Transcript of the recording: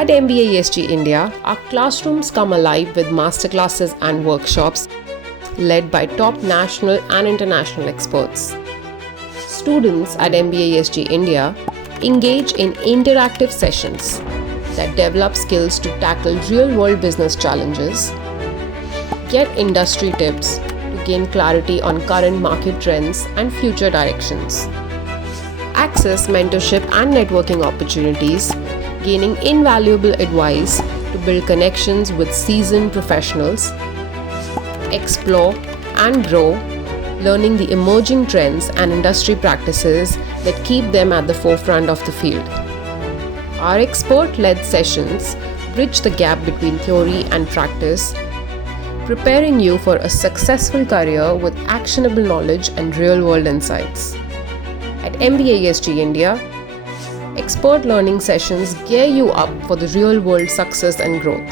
At MBA ESG India, our classrooms come alive with masterclasses and workshops led by top national and international experts. Students at MBA ESG India engage in interactive sessions that develop skills to tackle real-world business challenges, get industry tips to gain clarity on current market trends and future directions, access mentorship and networking opportunities, gaining invaluable advice to build connections with seasoned professionals, explore and grow, learning the emerging trends and industry practices that keep them at the forefront of the field. Our expert-led sessions bridge the gap between theory and practice, preparing you for a successful career with actionable knowledge and real-world insights. At MBA ESG India, expert learning sessions gear you up for the real-world success and growth.